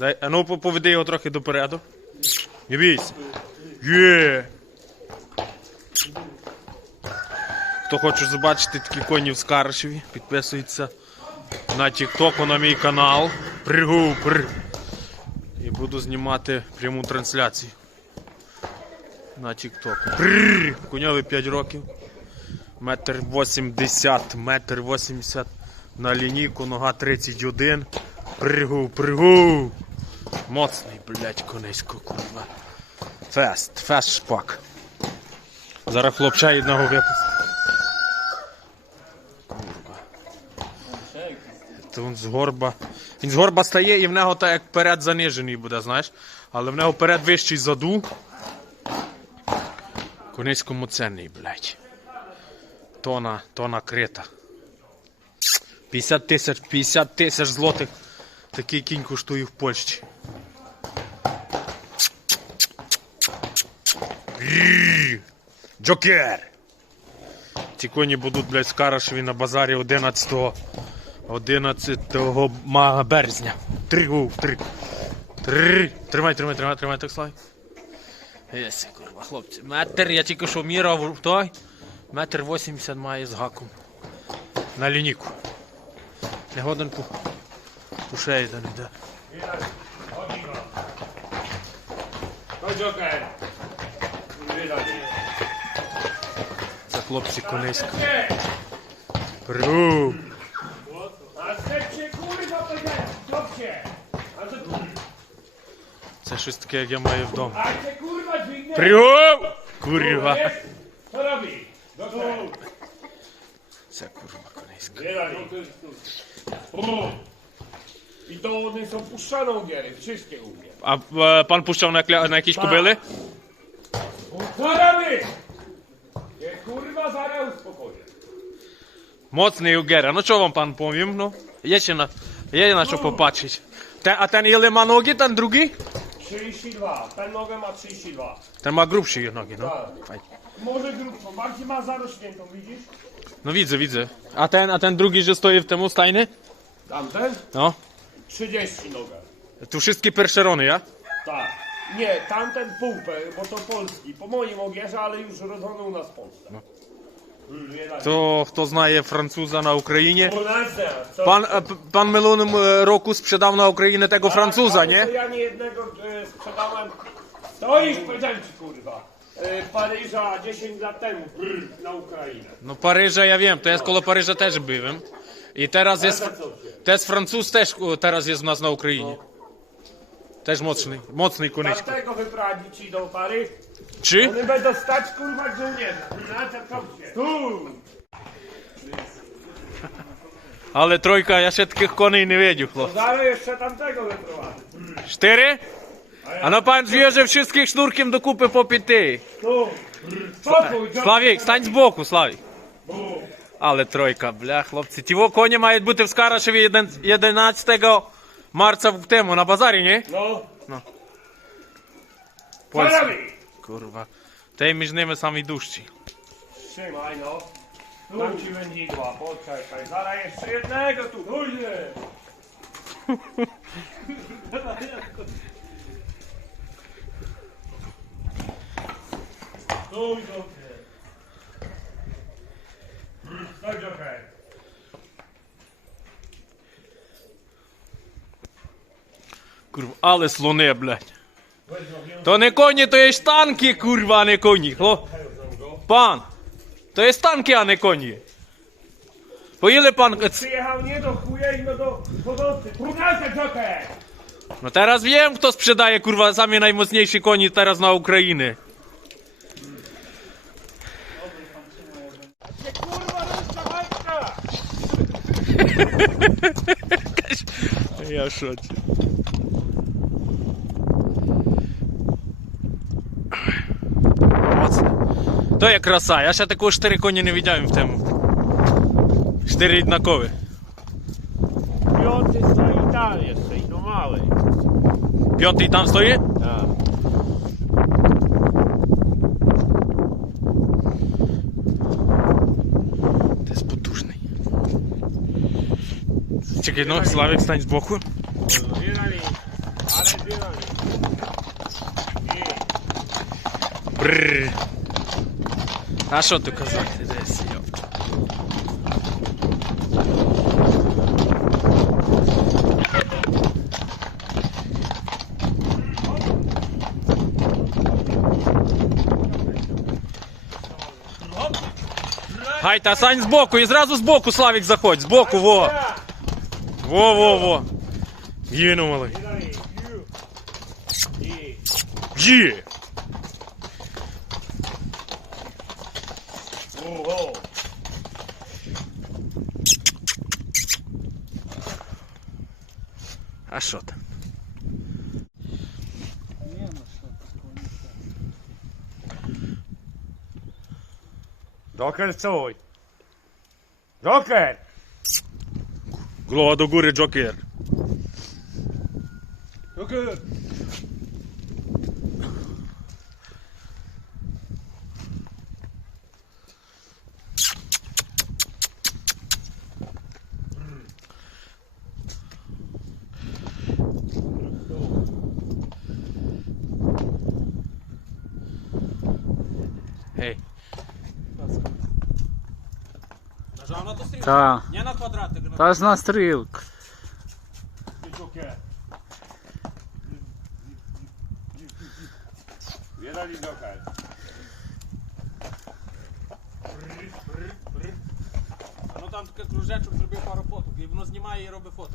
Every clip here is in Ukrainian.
Дай, а ну поведи його трохи допереду. Не бійся. Є. Хто хоче побачити такі коні в Скаршеві, підписується на TikTok, на мій канал. Пригу, при. І буду знімати пряму трансляцію. На TikTok. Прррр. Коньові 5 років. Метр 80, метр 80 на лінійку, нога 31. Пригу, пригу. Моцний, блядь, конесько, курва. Фест, фест шпак. Зараз хлопча одного випустить. Курва. То він з горба. Він з горба стає і в нього так як перед занижений буде, знаєш. Але в нього перед вищий заду. Конесько моценний, блядь. Тона, тона крита. 50 тисяч, 50 тисяч злотих. Такий кінь коштує в Польщі. Джокер! Ці коні будуть, блядь, в Карашеві на базарі 11 11 ма- березня. Три, у, три. Три. Тримай, тримай, тримай, тримай, так слай. Єсі, курва, хлопці. Метр, я тільки що міряв той. Метр 80 має з гаком. На лінійку. Не годен по, по шеї да не йде. No A co tu? Це щось таке, як я маю вдома. A cię kurwa dźwignę! Прю! Курва. Jest? Co robi? Dobrze! Це курва конейська. Wydaj. O. I to one są puszczaną giery, wszystkie u mnie. А е, пан пущав на, кля... на якісь kurwa zaraz uspokoję. Mocny Jugera, no co wam pan powiem, no. Jedzie na, jedzie na co no. popatrzeć. A ten ile ma nogi, ten drugi? 32, ten nogę ma 32. Ten ma grubsze nogi, no. Tak. Może grubszą, bardziej ma zarośniętą, widzisz? No widzę, widzę. A ten, a ten drugi, że stoi w temu stajny? Tamten? No. 30 nogę. Tu wszystkie perszerony, ja? Tak. Nie, tamten półpek, bo to polski. Po moim ogierze, ale już rodzony u nas w Polsce. No. Hmm, to kto znaje Francuza na Ukrainie? Pan, e, a, pan Melonem e, roku sprzedał na Ukrainę tego Francuza, nie? to Ja nie jednego e, sprzedałem. Stoisz, powiedziałem ci kurwa. E, Paryża 10 lat temu brr, na Ukrainę. No Paryża ja wiem, to ja no. koło Paryża też byłem. I teraz jest, Za co się? teraz Francuz też teraz jest u nas na Ukrainie. No. Też mocny, mocny konieczko. Tamtego wyprawić ci do pary. Czy? One będą stać kurwa jak. Na to się? Tu! Ale trojka, ja się takich konей nie wiedział, chłop. Zaraz jeszcze tamtego wyprowadzę. Cztery? A no pan zwierzę wszystkich sznurkiem do kupy po pięty. Tu! Spokój. Славік, стань збоку, Славік. Tu. Але тройка, бля, хлопці. Ті во коні мають бути в Скарашеві 11 marca w temu, na bazarze, nie? No. No. Polska. Kurwa. Tej między nimi sami duszci. Trzymaj no. Tu ci poczekaj. Zaraz jeszcze jednego tu, dojdzie. Dojdzie. Dojdzie okej. Kurwa, але слони, блядь. То не коні, то є танки, kurwa, а не коні. Хло... Пан, то є танки, а не коні. Ile pan... Przyjechał nie do chuja, no do hodowcy. Prunalkę joker! No teraz wiem, kto sprzedaje, kurwa, sami najmocniejsi koni teraz na Ukrainę. Kurwa, ręczna majka! Ja szocie. То є краса, я ще такого 4 коні не віддяю в тему. 4 ріднакові. П'ятий стоїть далі, стоїть ну малий. П'ятий там стоїть? Так. Десь потужний. Чекай, ну, Славік, стань збоку. Бррр. А що ти казати десь? йо? Гай, та стань збоку і зразу збоку, Славік, заходь, збоку, во. Во, во, во. Є, малий. Є. А що там? Джокер цой. Джокер! Голова до гори, Джокер. Джокер! стрілку? Та, Не на квадратик. На... та ж на стрілку. Джокер! Jeden Joker. Ну там таке кружечок зробив пару фоток і воно знімає і робить фото.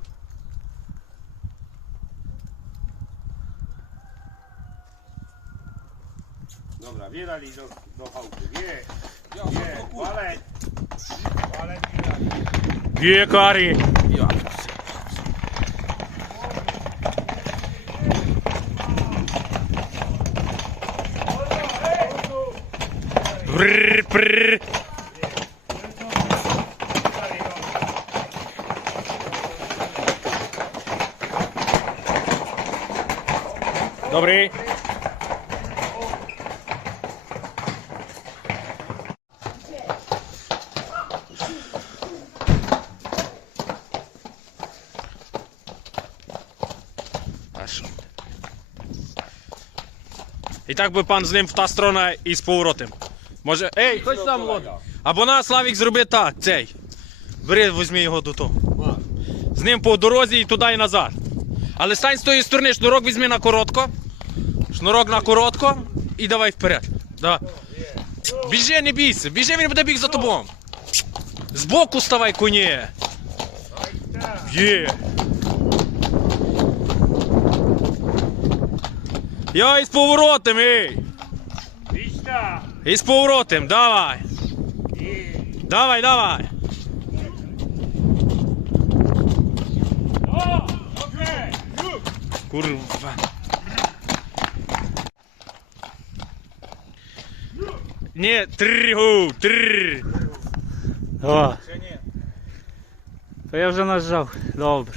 Dobra, wierali do, do chałupy. Wie, Я, wie, walec. Gdzie kari? Dobry. І так би пан з ним в та сторона і з поворотом. Може. Ей, хоч там лод. Або на Славік зроби так, цей. Бери, візьми його до того. З ним по дорозі і туди і назад. Але стань з тої сторони, шнурок візьми на коротко. Шнурок на коротко і давай вперед. Да. Біжи, не бійся, біжи, він буде біг за тобою. Збоку ставай, коні. Є. Я із поворотом, ей! Вічна! Із поворотом, давай! І... Давай, давай! О, окей! Курва! Нет, тригу, тррр. О. Ще ні. То я вже нажав. Добре.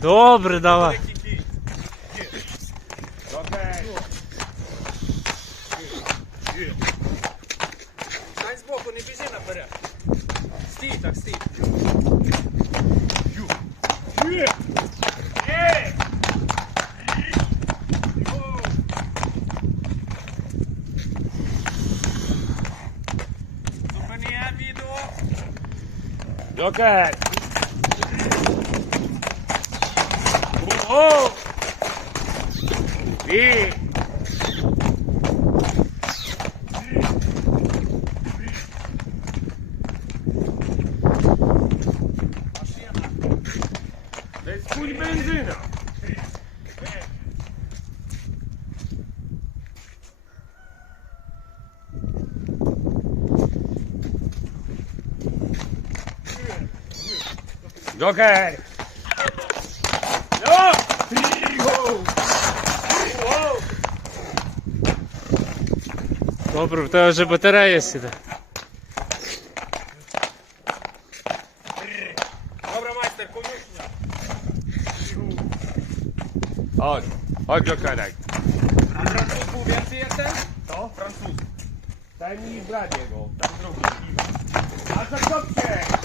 Добре, давай. Joker! Стань збоку, наперед. Стій так, стій. Nie! Nie! Зупини відео. I... Joker! No! Dobro, to že baterije sede. Dobro, majster, konjušnja. Oj, oj, Joker, daj. A Francuz był więcej jestem? No. Francuz. Daj mi brat jego. Tak daj drugi. A zakopcie!